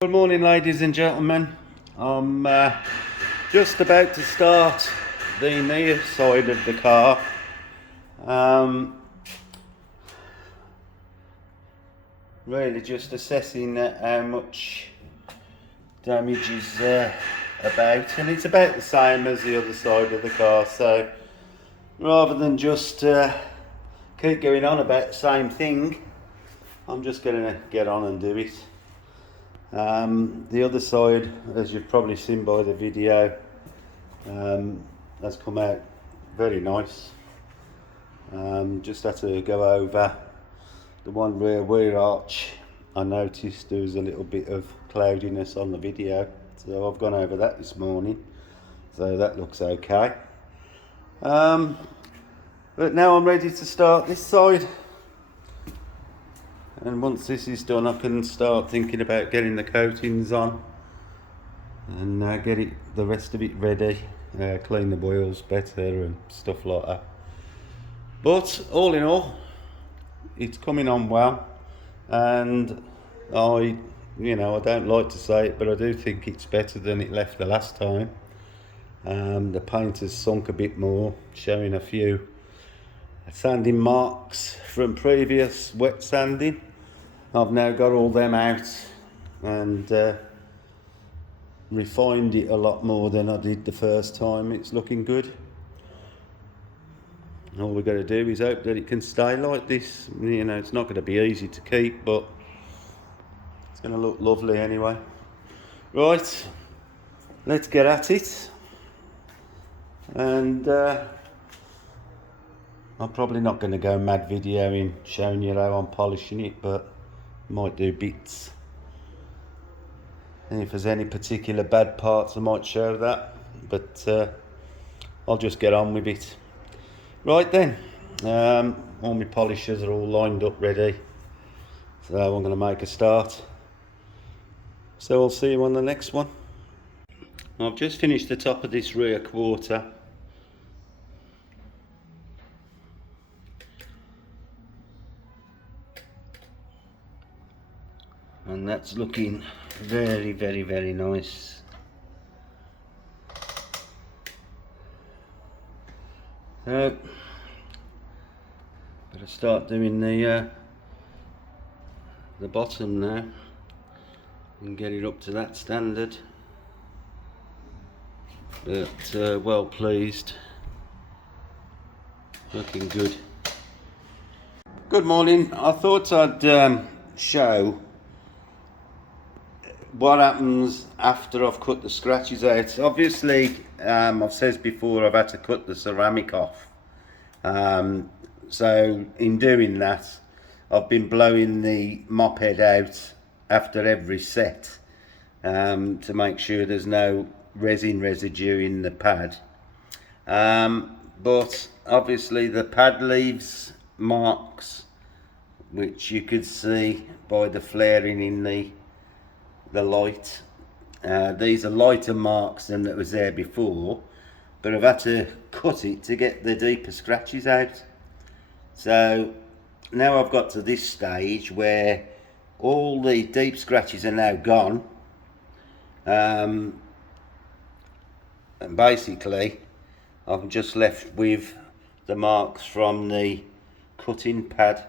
Good morning, ladies and gentlemen. I'm just about to start the near side of the car. Really just assessing how much damage is about, and it's about the same as the other side of the car. So rather than just keep going on about the same thing, I'm just going to get on and do it. The other side, as you've probably seen by the video, has come out very nice. Just had to go over the one rear wheel arch. I noticed there was a little bit of cloudiness on the video, so I've gone over that this morning, so that looks okay. But now I'm ready to start this side, and once this is done I can start thinking about getting the coatings on and get the rest of it ready, clean the wheels better and stuff like that. But all in all, it's coming on well, and I don't like to say it, but I do think it's better than it left the last time. The paint has sunk a bit more, showing a few sanding marks from previous wet sanding. I've now got all them out and refined it a lot more than I did the first time. It's looking good. All we've got to do is hope that it can stay like this. It's not going to be easy to keep, but it's going to look lovely anyway. Right, let's get at it. And I'm probably not going to go mad videoing showing you how I'm polishing it, but might do bits. And if there's any particular bad parts, I might show that, but I'll just get on with it. Right then, all my polishers are all lined up ready, so I'm going to make a start. So I'll see you on the next one. I've just finished the top of this rear quarter. And that's looking very, very, very nice. So, better start doing the bottom now and get it up to that standard. But well pleased, looking good. Good morning. I thought I'd show what happens after I've cut the scratches out. Obviously, I've said before, I've had to cut the ceramic off. So in doing that, I've been blowing the mop head out after every set to make sure there's no resin residue in the pad. But obviously the pad leaves marks, which you could see by the flaring in the light. These are lighter marks than that was there before, but I've had to cut it to get the deeper scratches out. So now I've got to this stage where all the deep scratches are now gone, and basically I'm just left with the marks from the cutting pad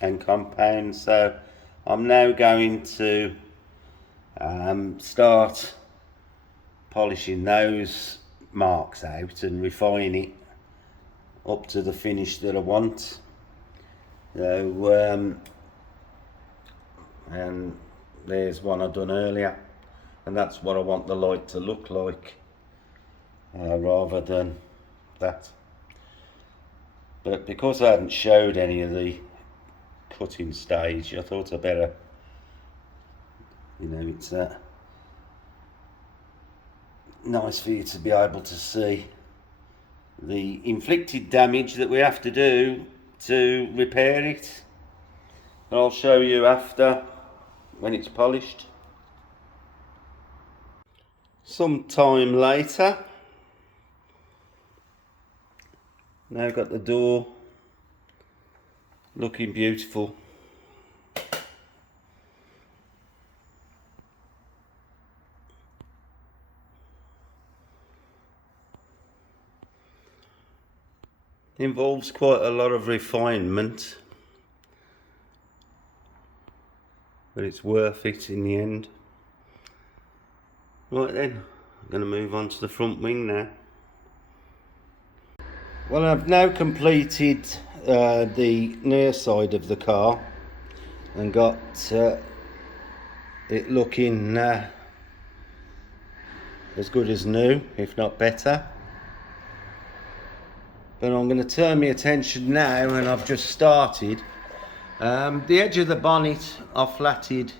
and compound. So I'm now going to start polishing those marks out and refine it up to the finish that I want. So and there's one I done earlier, and that's what I want the light to look like, rather than that. But because I hadn't showed any of the cutting stage, I thought I better, it's nice for you to be able to see the inflicted damage that we have to do to repair it. I'll show you after, when it's polished. Some time later, now got the door looking beautiful. Involves quite a lot of refinement, but it's worth it in the end. Right then, I'm going to move on to the front wing now. Well, I've now completed the near side of the car and got it looking as good as new, if not better. But I'm going to turn my attention now, and I've just started. The edge of the bonnet I flatted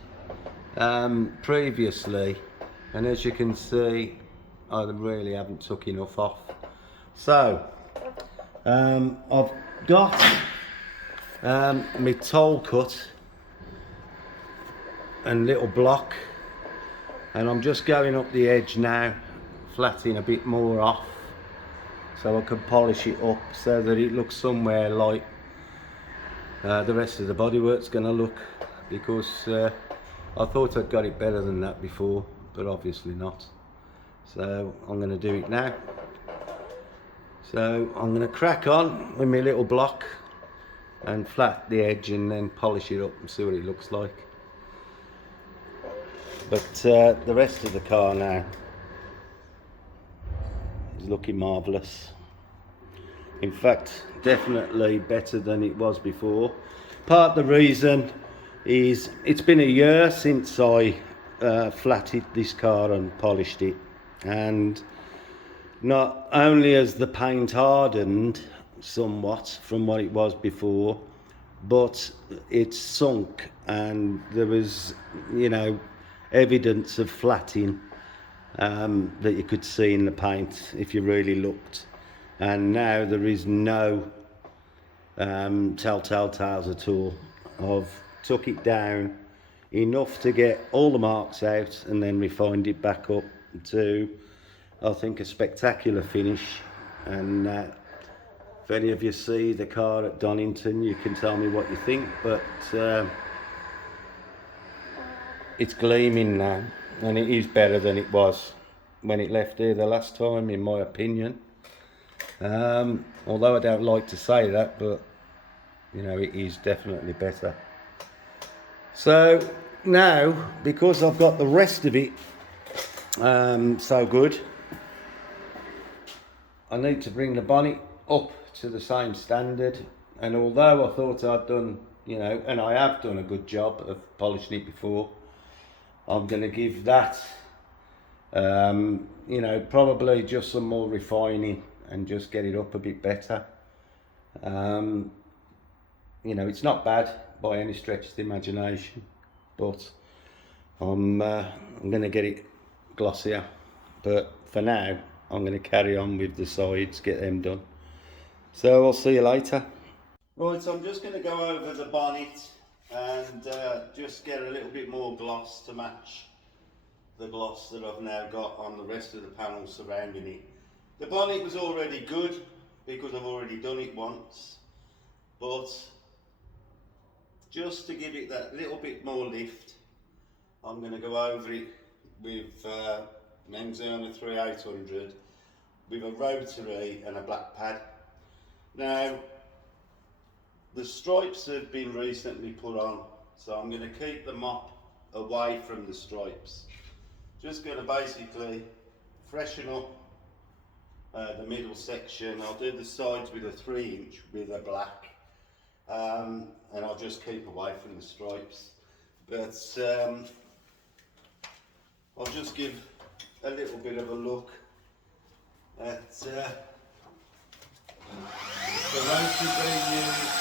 previously, and as you can see, I really haven't took enough off. So I've got my toll cut and little block, and I'm just going up the edge now, flattening a bit more off so I can polish it up so that it looks somewhere like the rest of the bodywork's going to look, because I thought I'd got it better than that before, but obviously not. So I'm going to do it now. So I'm going to crack on with my little block and flat the edge and then polish it up and see what it looks like. But the rest of the car now is looking marvellous. In fact, definitely better than it was before. Part of the reason is it's been a year since I flatted this car and polished it, and not only has the paint hardened somewhat from what it was before, but it's sunk, and there was, you know, evidence of flatting that you could see in the paint if you really looked. And now there is no telltale tales at all. I've took it down enough to get all the marks out and then refined it back up to, I think, a spectacular finish. And if any of you see the car at Donington, you can tell me what you think, but it's gleaming now, and it is better than it was when it left here the last time, in my opinion. Although I don't like to say that, but you know, it is definitely better. So now, because I've got the rest of it so good, I need to bring the bonnet up to the same standard. And although I thought I'd done, you know, and I have done a good job of polishing it before, I'm going to give that, you know, probably just some more refining and just get it up a bit better. You know, it's not bad by any stretch of the imagination, but I'm going to get it glossier. But for now, I'm going to carry on with the sides, get them done. So I'll see you later. Right, so I'm just going to go over the bonnet and just get a little bit more gloss to match the gloss that I've now got on the rest of the panels surrounding it. The bonnet was already good because I've already done it once, but just to give it that little bit more lift, I'm going to go over it with Menzona 3800 with a rotary and a black pad. Now, the stripes have been recently put on, so I'm going to keep the mop away from the stripes. Just going to basically freshen up the middle section. I'll do the sides with a 3" with a black, and I'll just keep away from the stripes. But I'll just give a little bit of a look at the rotary being used.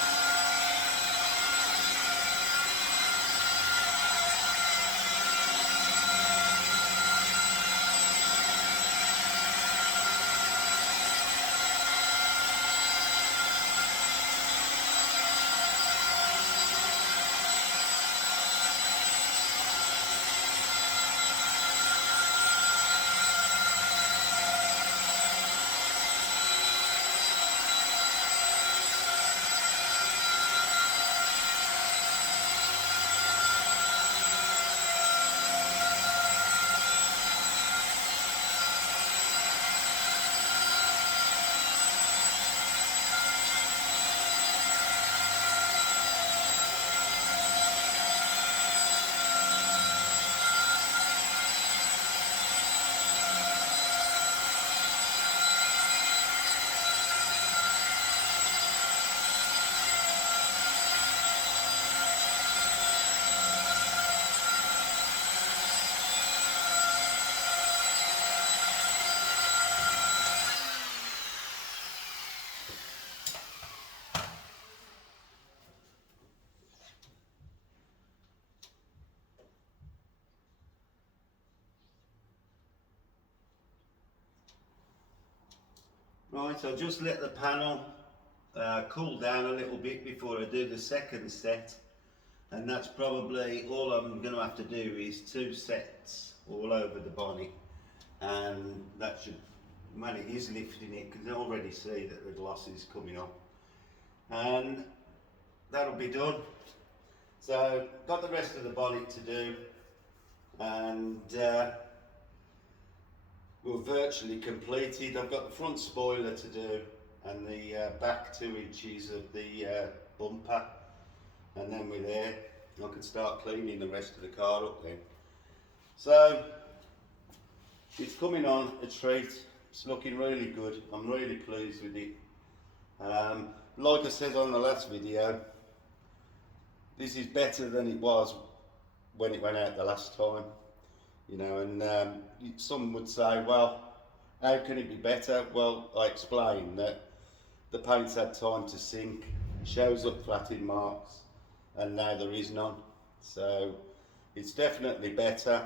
Right, I'll just let the panel cool down a little bit before I do the second set, and that's probably all I'm going to have to do is 2 sets all over the bonnet, and that should, when it is lifting, it can already see that the gloss is coming up, and that'll be done. So got the rest of the bonnet to do, and we're virtually completed. I've got the front spoiler to do and the back 2 inches of the bumper, and then we're there. I can start cleaning the rest of the car up then. So it's coming on a treat. It's looking really good. I'm really pleased with it. Like I said on the last video, this is better than it was when it went out the last time. You know, and some would say, well, how can it be better? Well, I explained that the paint's had time to sink, shows up flat in marks, and now there is none. So it's definitely better.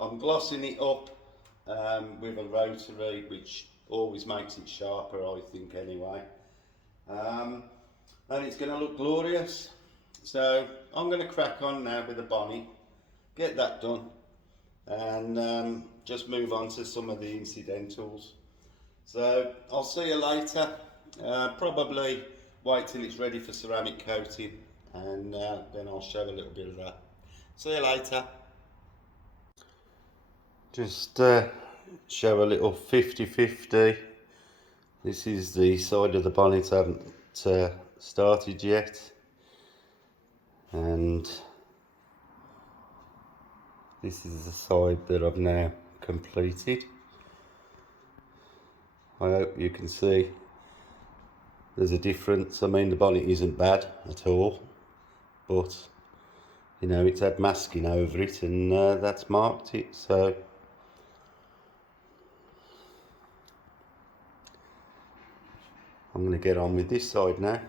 I'm glossing it up with a rotary, which always makes it sharper, I think, anyway. And it's going to look glorious. So I'm going to crack on now with the bonnet, get that done, and just move on to some of the incidentals. So I'll see you later. Probably wait till it's ready for ceramic coating, and then I'll show a little bit of that. See you later. Just show a little 50-50. This is the side of the bonnet I haven't started yet, and this is the side that I've now completed. I hope you can see there's a difference. I mean, the bonnet isn't bad at all, but you know, it's had masking over it, and that's marked it. So I'm going to get on with this side now,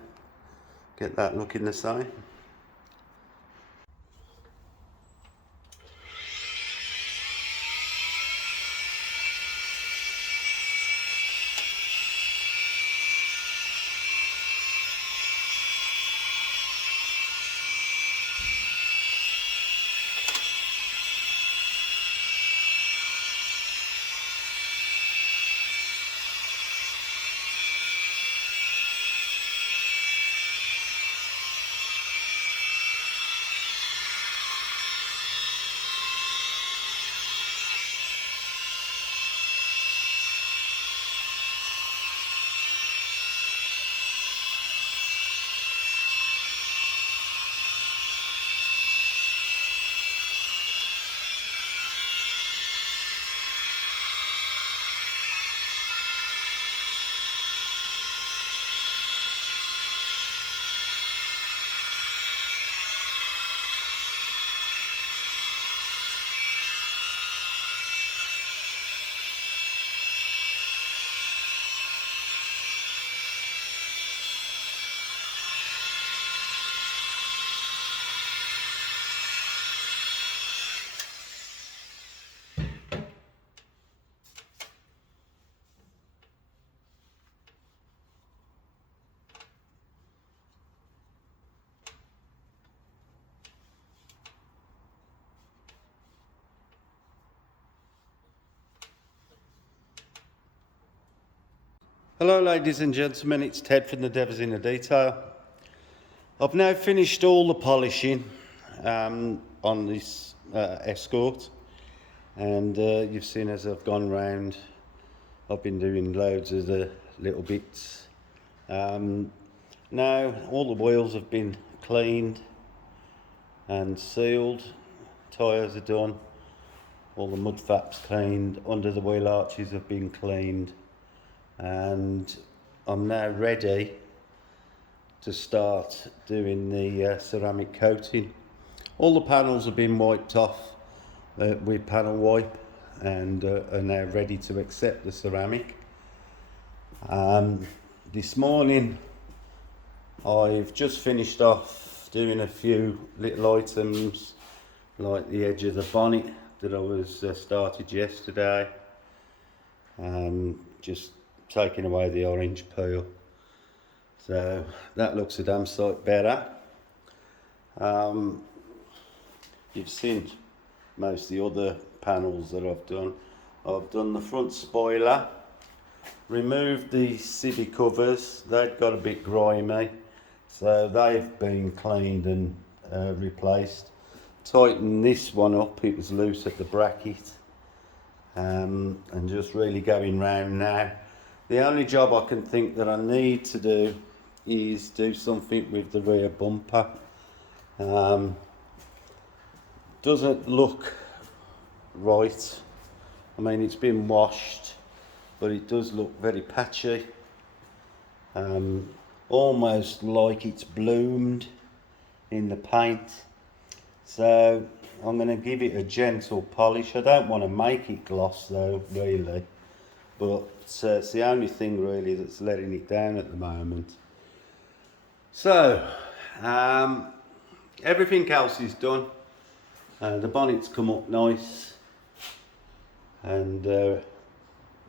get that looking the same. Hello ladies and gentlemen, it's Ted from the Devils in the Detail. I've now finished all the polishing on this Escort, and you've seen as I've gone round, I've been doing loads of the little bits. Now all the wheels have been cleaned and sealed, tyres are done, all the mud flaps cleaned, under the wheel arches have been cleaned, and I'm now ready to start doing the ceramic coating. All the panels have been wiped off with panel wipe, and are now ready to accept the ceramic. This morning I've just finished off doing a few little items like the edge of the bonnet that I was started yesterday. Just taking away the orange peel. So that looks a damn sight better. You've seen most of the other panels that I've done. I've done the front spoiler, removed the civvy covers. They've got a bit grimy, so they've been cleaned and replaced. Tightened this one up, it was loose at the bracket, and just really going round now. The only job I can think that I need to do is do something with the rear bumper. Doesn't look right. I mean, it's been washed, but it does look very patchy, almost like it's bloomed in the paint. So I'm going to give it a gentle polish. I don't want to make it gloss though, really, but it's the only thing really that's letting it down at the moment. So everything else is done. The bonnet's come up nice, and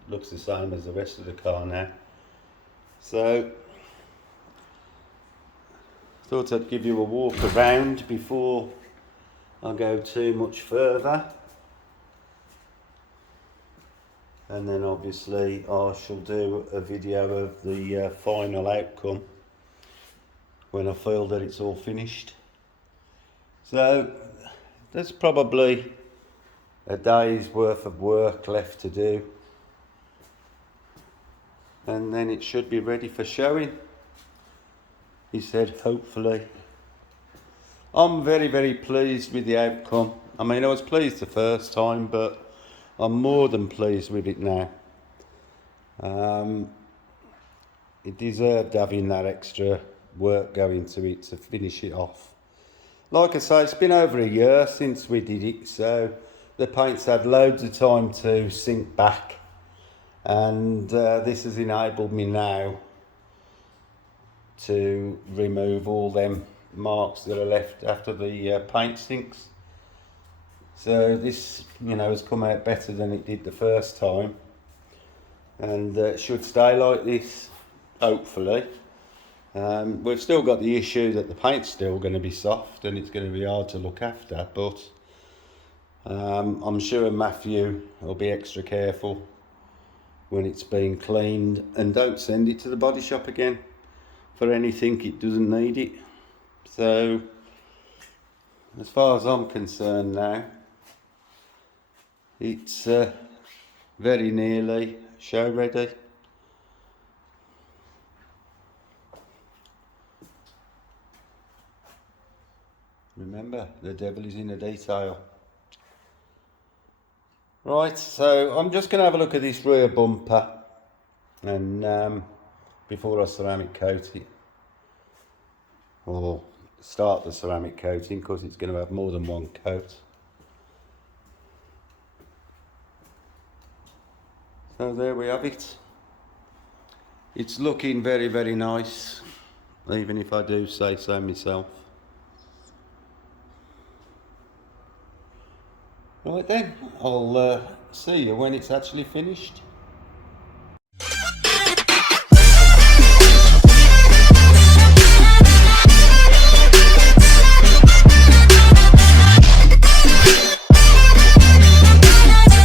looks the same as the rest of the car now. So thought I'd give you a walk around before I go too much further, and then obviously I shall do a video of the final outcome when I feel that it's all finished. So there's probably a day's worth of work left to do, and then it should be ready for showing. He said hopefully. I'm very, very pleased with the outcome. I mean, I was pleased the first time, but I'm more than pleased with it now. It deserved having that extra work going to it to finish it off. Like I say, it's been over a year since we did it, so the paint's had loads of time to sink back, and this has enabled me now to remove all them marks that are left after the paint sinks. So this, has come out better than it did the first time, and it should stay like this, hopefully. We've still got the issue that the paint's still going to be soft and it's going to be hard to look after, but I'm sure Matthew will be extra careful when it's being cleaned, and don't send it to the body shop again for anything it doesn't need it. So as far as I'm concerned now, it's very nearly show ready. Remember, the devil is in the detail. Right, so I'm just going to have a look at this rear bumper, and before I ceramic coat it, or start the ceramic coating, because it's going to have more than one coat. So there we have it. It's looking very, very nice, even if I do say so myself. Right then, I'll see you when it's actually finished.